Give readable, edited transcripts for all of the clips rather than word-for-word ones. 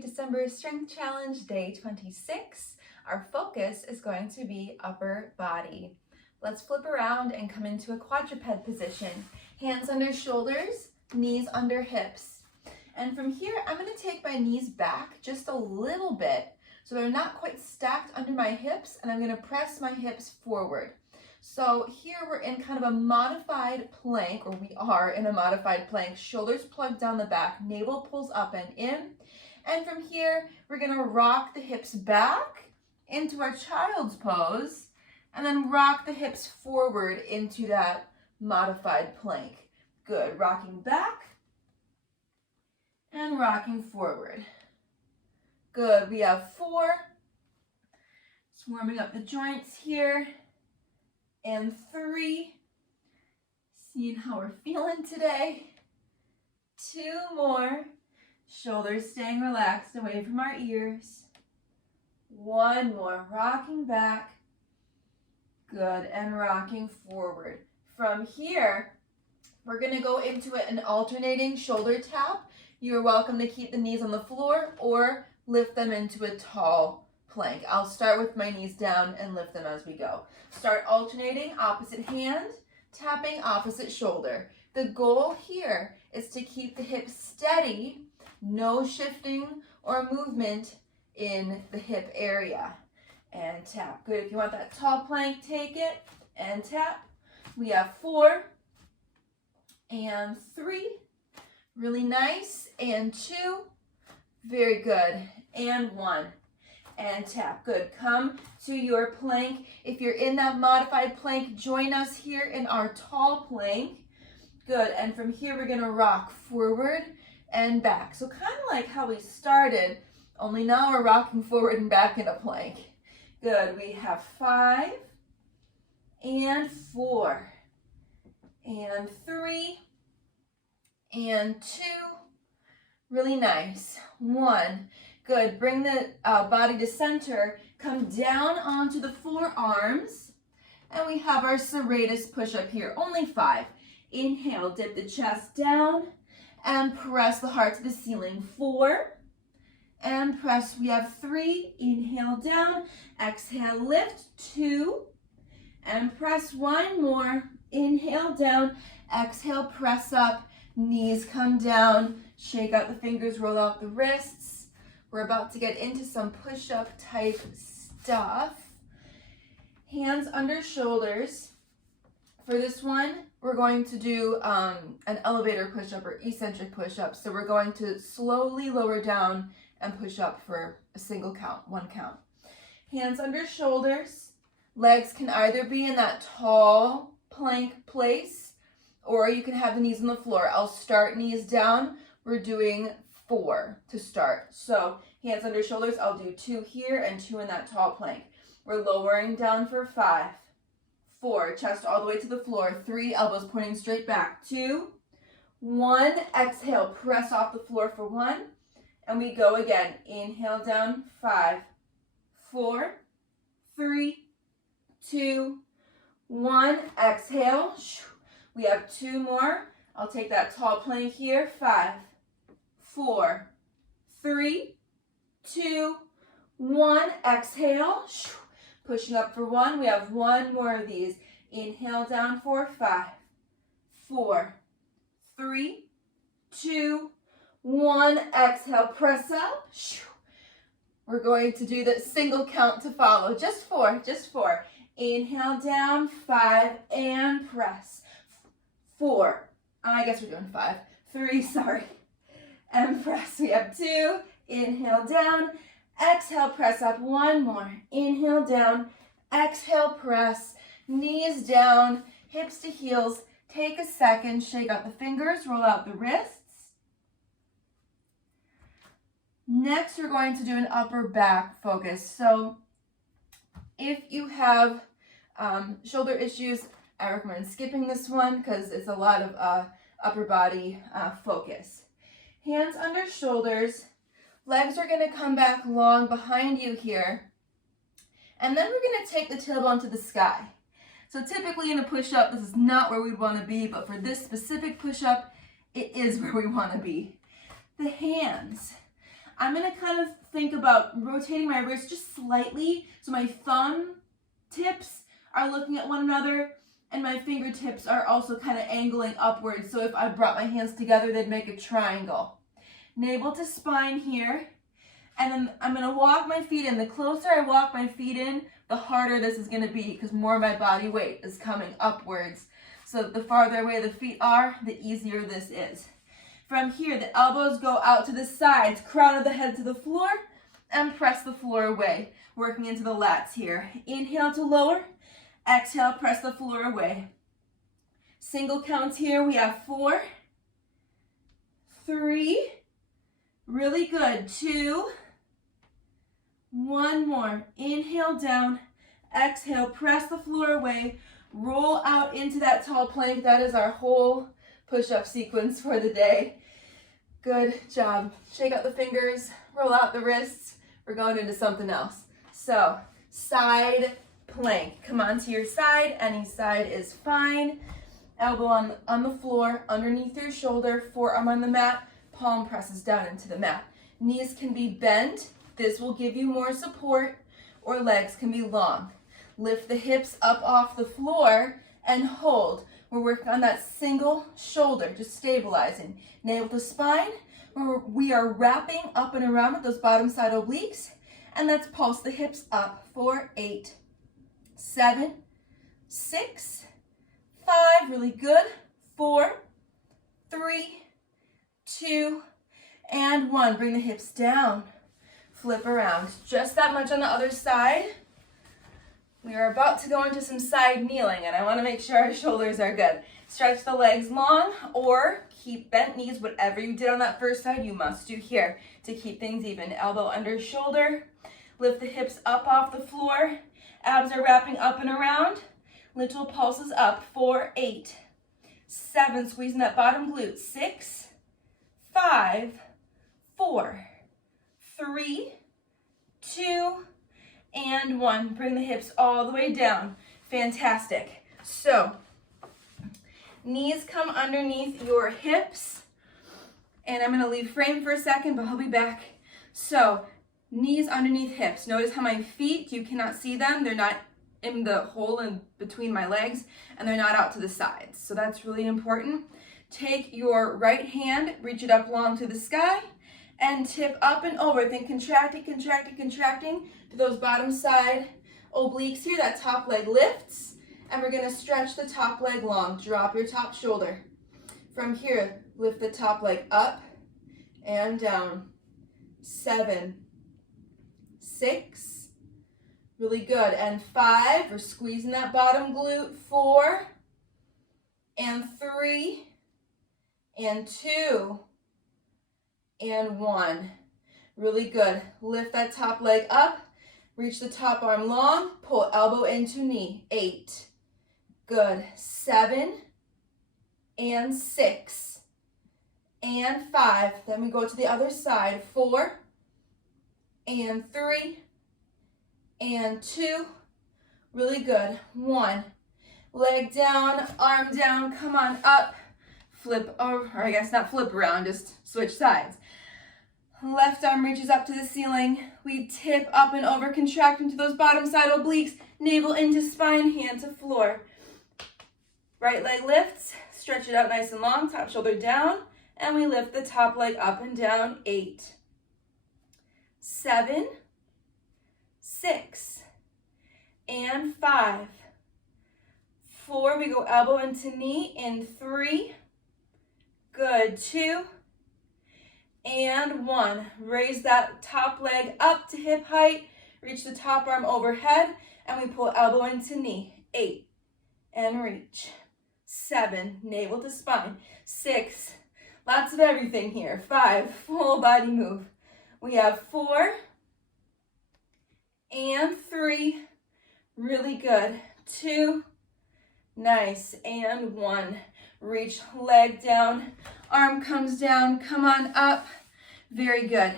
December Strength Challenge, day 26. Our focus is going to be upper body. Let's flip around and come into a quadruped position. Hands under shoulders, knees under hips. And from here, I'm going to take my knees back just a little bit so they're not quite stacked under my hips, and I'm going to press my hips forward. So here we're in kind of a modified plank, or we are in a modified plank. Shoulders plugged down the back, navel pulls up and in. And from here, we're going to rock the hips back into our child's pose, and then rock the hips forward into that modified plank. Good. Rocking back and rocking forward. Good. We have 4. Just warming up the joints here. And 3. Seeing how we're feeling today. 2 more. Shoulders staying relaxed away from our ears. 1 more. Rocking back. Good. And rocking forward. From here, we're going to go into an alternating shoulder tap. You're welcome to keep the knees on the floor or lift them into a tall plank. I'll start with my knees down and lift them as we go. Start alternating, opposite hand, tapping opposite shoulder. The goal here is to keep the hips steady, no shifting or movement in the hip area. And tap. Good. If you want that tall plank, take it and tap. We have 4 and 3. Really nice. And 2. Very good. And 1. And tap. Good. Come to your plank. If you're in that modified plank, join us here in our tall plank. Good. And from here, we're going to rock forward and back. So kind of like how we started, only now we're rocking forward and back in a plank. Good. We have 5 and 4 and 3 and 2. Really nice. 1. Good. Bring the body to center. Come down onto the forearms. And we have our Serratus Push Up here. Only 5. Inhale, dip the chest down and press the heart to the ceiling. 4 and press. We have 3. Inhale down. Exhale, lift. 2 and press. 1 more. Inhale down. Exhale, press up. Knees come down. Shake out the fingers, roll out the wrists. We're about to get into some push-up type stuff. Hands under shoulders. For this one, we're going to do an elevator push-up or eccentric push-up. So we're going to slowly lower down and push up for a single count, 1 count. Hands under shoulders. Legs can either be in that tall plank place, or you can have the knees on the floor. I'll start knees down. We're doing 4 to start. So hands under shoulders, I'll do 2 here and 2 in that tall plank. We're lowering down for 5, 4, chest all the way to the floor, 3, elbows pointing straight back, 2, 1, exhale, press off the floor for 1, and we go again. Inhale down, 5, 4, 3, 2, 1, exhale. We have 2 more. I'll take that tall plank here, 5, 4, 3, 2, 1, exhale. Pushing up for 1. We have 1 more of these. Inhale down for 5, 4, 3, 2, 1, exhale, press up. We're going to do the single count to follow. Just 4, just 4. Inhale down, 5, and press. 4. I guess we're doing 5. 3, sorry. And press. We have 2. Inhale down. Exhale, press up. 1 more. Inhale down. Exhale, press. Knees down. Hips to heels. Take a second. Shake out the fingers. Roll out the wrists. Next, we're going to do an upper back focus. So if you have shoulder issues, I recommend skipping this one because it's a lot of upper body focus. Hands under shoulders. Legs are going to come back long behind you here. And then we're going to take the tailbone to the sky. So typically in a push-up, this is not where we'd want to be, but for this specific push-up, it is where we want to be. The hands. I'm gonna kind of think about rotating my wrist just slightly so my thumb tips are looking at one another and my fingertips are also kind of angling upwards. So if I brought my hands together, they'd make a triangle. Navel to spine here. And then I'm gonna walk my feet in. The closer I walk my feet in, the harder this is gonna be because more of my body weight is coming upwards. So the farther away the feet are, the easier this is. From here, the elbows go out to the sides, crown of the head to the floor, and press the floor away, working into the lats here. Inhale to lower, exhale, press the floor away. Single counts here, we have 4, 3, really good, 2, 1 more. Inhale down, exhale, press the floor away, roll out into that tall plank. That is our whole push-up sequence for the day. Good job. Shake out the fingers, roll out the wrists. We're going into something else. So, side plank. Come on to your side. Any side is fine. Elbow on the floor, underneath your shoulder, forearm on the mat, palm presses down into the mat. Knees can be bent. This will give you more support, or legs can be long. Lift the hips up off the floor and hold. We're working on that single shoulder, just stabilizing. Navel to spine. We are wrapping up and around with those bottom side obliques. And let's pulse the hips up for 8, 7, 6, 5. Really good. 4, 3, 2, and 1. Bring the hips down. Flip around. Just that much on the other side. We are about to go into some side kneeling, and I want to make sure our shoulders are good. Stretch the legs long, or keep bent knees. Whatever you did on that first side, you must do here to keep things even. Elbow under shoulder. Lift the hips up off the floor. Abs are wrapping up and around. Little pulses up. 4, 8, 7. Squeezing that bottom glute. 6, 5, 4, 3, 2, and 1. Bring the hips all the way down. Fantastic. So, knees come underneath your hips. And I'm going to leave frame for a second, but I'll be back. So, knees underneath hips. Notice how my feet, you cannot see them. They're not in the hole in between my legs, and they're not out to the sides. So that's really important. Take your right hand, reach it up long to the sky, and tip up and over. Think contracting, contracting, contracting to those bottom side obliques here. That top leg lifts, and we're going to stretch the top leg long. Drop your top shoulder. From here, lift the top leg up and down. 7, 6, really good. And 5, we're squeezing that bottom glute. 4, and 3, and 2, and 1. Really good. Lift that top leg up. Reach the top arm long. Pull elbow into knee. 8. Good. 7, and 6, and 5. Then we go to the other side. 4, and 3, and 2. Really good. 1. Leg down, arm down. Come on up. Flip, or I guess not flip around, just switch sides. Left arm reaches up to the ceiling. We tip up and over, contract into those bottom side obliques. Navel into spine, hand to floor. Right leg lifts, stretch it out nice and long, top shoulder down, and we lift the top leg up and down. 8, 7, 6, and 5. 4, we go elbow into knee in 3. Good. 2, and 1. Raise that top leg up to hip height. Reach the top arm overhead, and we pull elbow into knee. 8, and reach. 7, navel to spine. 6, lots of everything here. 5, full body move. We have 4, and 3, really good. 2, nice, and 1. Reach leg down, arm comes down, come on up. Very good.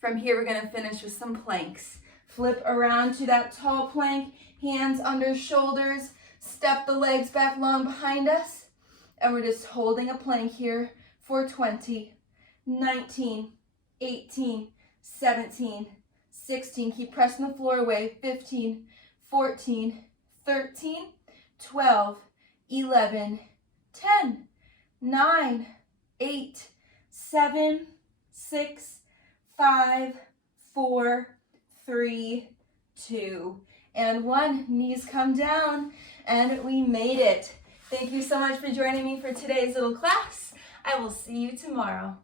From here, we're going to finish with some planks. Flip around to that tall plank, hands under shoulders, step the legs back long behind us, and we're just holding a plank here for 20, 19, 18, 17, 16, keep pressing the floor away, 15, 14, 13, 12, 11, 10, 9, 8, 7, 6, 5, 4, 3, 2, and 1. Knees come down, and we made it. Thank you so much for joining me for today's little class. I will see you tomorrow.